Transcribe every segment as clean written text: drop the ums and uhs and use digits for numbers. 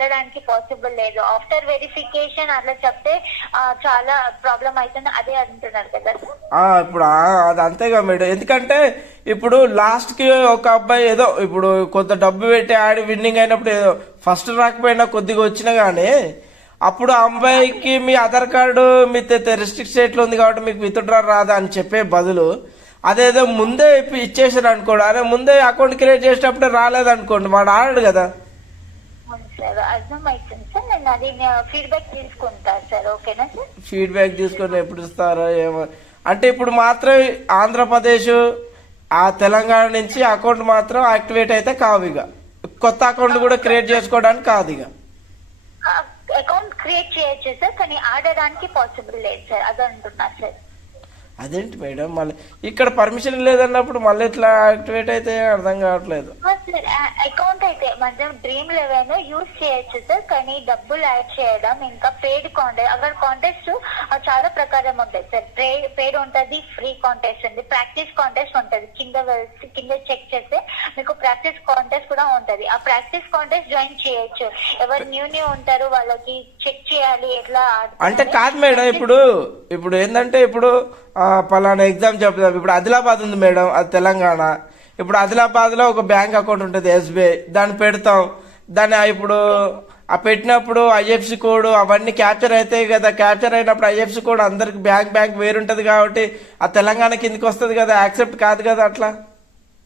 ఆడడానికి పాసిబుల్ లేదు. After verification అట్లా చెప్తే చాలా ప్రాబ్లం అవుతుంది, అదే అంటున్నారు కదా సార్. ఇప్పుడు అది అంతేగా మేడం. ఎందుకంటే ఇప్పుడు లాస్ట్ కి ఒక అబ్బాయి ఏదో ఇప్పుడు కొంత డబ్బు పెట్టి ఆడి విన్నింగ్ అయినప్పుడు ఏదో ఫస్ట్ రాకపోయినా కొద్దిగా వచ్చినా గానీ అప్పుడు ఆ అబ్బాయికి మీ ఆధార్ కార్డు మీ రిస్ట్రిక్ట్ స్టేట్ లో ఉంది కాబట్టి మీకు విత్డ్రా రాదా అని చెప్పే బదులు అదేదో ముందే ఇచ్చేసారు అనుకోండి, అరే ముందే అకౌంట్ క్రియేట్ చేసేటప్పుడే రాలేదనుకోండి, వాడు ఆడాడు కదా. సార్ అర్థమవుతుంది సార్, నేను అది ఫీడ్బ్యాక్ తీసుకుంటా సార్. ఓకేనా సార్? ఫీడ్బ్యాక్ తీసుకొని ఎప్పుడు ఇస్తారో ఏమో. అంటే ఇప్పుడు మాత్రం ఆంధ్రప్రదేశ్ ఆ తెలంగాణ నుంచి అకౌంట్ మాత్రం యాక్టివేట్ అయితే కావు, ఇక కొత్త అకౌంట్ కూడా క్రియేట్ చేసుకోవడానికి కాదు. ఇక అకౌంట్ క్రియేట్ చేయొచ్చు సార్, కానీ ఆడడానికి పాసిబుల్ లేదు సార్, అది అంటున్నా సార్. అదేంటి మేడం, మళ్ళీ ఇక్కడ పర్మిషన్ లేదన్నప్పుడు మళ్ళీ ఎట్లా యాక్టివేట్ అయితే అర్థం కావట్లేదు. అకౌంట్ అయితే మనం డ్రీమ్ 11 యూజ్ చేయొచ్చు సార్, కానీ డబ్బులు యాడ్ చేయడం ఇంకా పెయిడ్ కాంటెస్ట్, అక్కడ కాంటెస్ట్ చాలా ప్రకారం ఉంటుంది సార్. పెయిడ్ ఉంటుంది, ఫ్రీ కాంటెస్ట్ ఉంది, ప్రాక్టీస్ కాంటెస్ట్ ఉంటుంది. కింద చెక్ చేస్తే మీకు ప్రాక్టీస్ కాంటెస్ట్ కూడా ఉంటుంది. ఆ ప్రాక్టీస్ కాంటెస్ట్ జాయిన్ చేయొచ్చు. ఎవరు న్యూ ఉంటారు వాళ్ళకి చెక్ చేయాలి ఎట్లా. అంటే కాదు మేడం, ఇప్పుడు ఏంటంటే ఇప్పుడు పలానా ఎగ్జామ్ చెప్తాం. ఇప్పుడు ఆదిలాబాద్ ఉంది మేడం, అది తెలంగాణ. ఇప్పుడు ఆదిలాబాద్ లో ఒక బ్యాంక్ అకౌంట్ ఉంటుంది ఎస్బీఐ, దాన్ని పెడతాం. దాన్ని ఇప్పుడు ఆ పెట్టినప్పుడు ఐఎఫ్సి కోడ్ అవన్నీ క్యాప్చర్ అవుతాయి కదా. క్యాప్చర్ అయినప్పుడు ఐఎఫ్సి కోడ్ అందరికి బ్యాంక్ వేరుంటది కాబట్టి ఆ తెలంగాణ కిందకి వస్తుంది కదా, యాక్సెప్ట్ కాదు కదా అట్లా.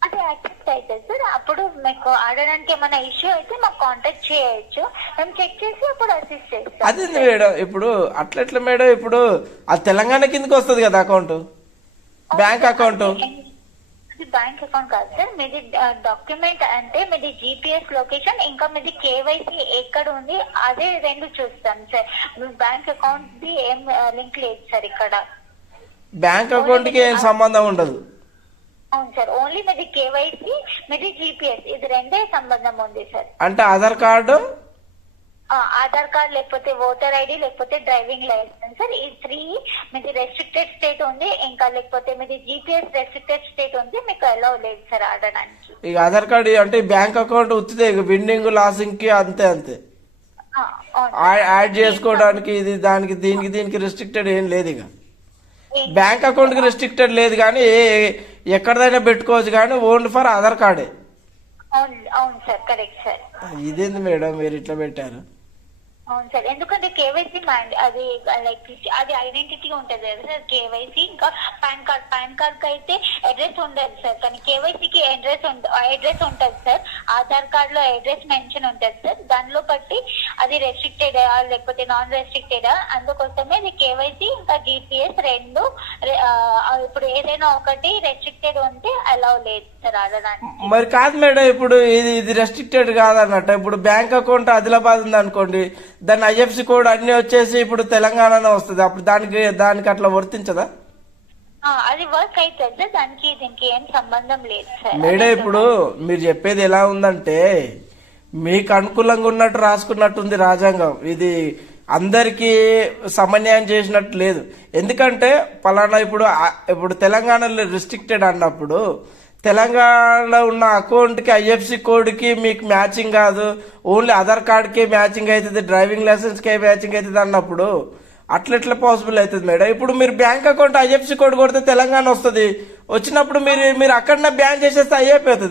అది యాక్సెప్ట్ అయితే సార్, అప్పుడు మీకు ఆడడానికి ఏమైనా ఇష్యూ అయితే మాకు కాంటాక్ట్ చేయొచ్చు, మేము చెక్ చేసి అప్పుడు అసిస్ట్ చేస్తాం. అదే మేడం, ఇప్పుడు అట్లా మేడం, ఇప్పుడు ఆ తెలంగాణ కిందకి వస్తుంది కదా అకౌంట్, బ్యాంక్ అకౌంట్. అది బ్యాంక్ అకౌంట్ కాదు సార్, మీది డాక్యుమెంట్ అంటే మీది జీపీఎస్ లొకేషన్ ఇంకా మీది కేవైసీ ఎక్కడ ఉంది అదే రెండు చూస్తాం సార్. బ్యాంక్ అకౌంట్ ది ఏం లింక్ లేదు సార్ ఇక్కడ. బ్యాంక్ అకౌంట్ కి ఏం సంబంధం ఉండదు. అవును సార్, ఓన్లీ మీది కేవైసీ మీది జీపీఎస్ ఇది రెండే సంబంధం ఉంది సార్. అంటే ఆధార్ కార్డు లేకపోతే ఓటర్ ఐడి లేకపోతే డ్రైవింగ్ లైసెన్స్ సార్. ఈ 3 మీది రెస్ట్రిక్టెడ్ స్టేట్ ఉంది, ఇంకా లేకపోతే మీది జీపీఎస్ రెస్ట్రిక్టెడ్ స్టేట్ ఉంది, మీకు అలౌ లేదు సార్ ఆడడానికి. ఇక ఆధార్ కార్డు అంటే బ్యాంక్ అకౌంట్ ఉత్తిదే, విన్నింగ్ లాసింగ్ కి అంతే. యాడ్ చేసుకోవడానికి ఇది దానికి దీనికి రెస్ట్రిక్టెడ్ ఏం లేదు. ఇక బ్యాంక్ అకౌంట్ కి రెస్ట్రిక్టెడ్ లేదు, కానీ ఎక్కడదైనా పెట్టుకోవచ్చు, కానీ ఓన్లీ ఫర్ ఆధార్ కార్డే. అవును సార్, కరెక్ట్ సార్. ఇదేంది మేడం మీరు ఇట్లా పెట్టారు? అవును సార్, ఎందుకంటే కేవైసీ అది లైక్ అది ఐడెంటిటీ ఉంటది కదా సార్. కేవైసీ ఇంకా పాన్ కార్డ్ కి అయితే అడ్రస్ ఉండదు సార్, కానీ కేవైసీకి అడ్రస్ ఉంటది సార్. ఆధార్ కార్డ్ లో అడ్రస్ మెన్షన్ ఉంటది సార్, దానిలో బట్టి అది రెస్ట్రిక్టెడ్ లేకపోతే నాన్ రెస్ట్రిక్టెడ్. అందుకోసమే ఇది కేవైసీ ఇంకా జీపీఎస్ రెండు. ఇప్పుడు ఏదైనా ఒకటి రెస్ట్రిక్టెడ్ ఉంటే అలౌ లేదు సార్ ఆడడానికి. మరి కాదు మేడం, ఇప్పుడు ఇది రెస్ట్రిక్టెడ్ కాదన్నట్టు. ఇప్పుడు బ్యాంక్ అకౌంట్ ఆదిలాబాద్ ఉంది అనుకోండి, దాని ఐఎఫ్సి కోడ్ అన్ని వచ్చేసి ఇప్పుడు తెలంగాణలో వస్తుంది, అప్పుడు దానికి అట్లా వర్తించదా? అది వర్క్ అవుతుంది, దానికి దీనికి ఏం సంబంధం లేదు సార్. మేడం ఇప్పుడు మీరు చెప్పేది ఎలా ఉందంటే మీకు అనుకూలంగా ఉన్నట్టు రాసుకున్నట్టుంది రాజ్యాంగం. ఇది అందరికి సమన్వయం చేసినట్టు లేదు. ఎందుకంటే పలానా ఇప్పుడు తెలంగాణలో రిస్ట్రిక్టెడ్ అన్నప్పుడు తెలంగాణలో ఉన్న అకౌంట్ కి ఐఎఫ్సి కోడ్ కి మీకు మ్యాచింగ్ కాదు, ఓన్లీ ఆధార్ కార్డ్ కి మ్యాచింగ్ అవుతుంది, డ్రైవింగ్ లైసెన్స్ కి మ్యాచింగ్ అవుతుంది అన్నప్పుడు అట్లా పాసిబుల్ అవుతుంది మేడం. ఇప్పుడు మీరు బ్యాంక్ అకౌంట్ ఐఎఫ్సి కోడ్ కొడితే తెలంగాణ వస్తుంది, వచ్చినప్పుడు మీరు అక్కడనే బ్యాన్ చేసేస్తే అయిపోతుంది.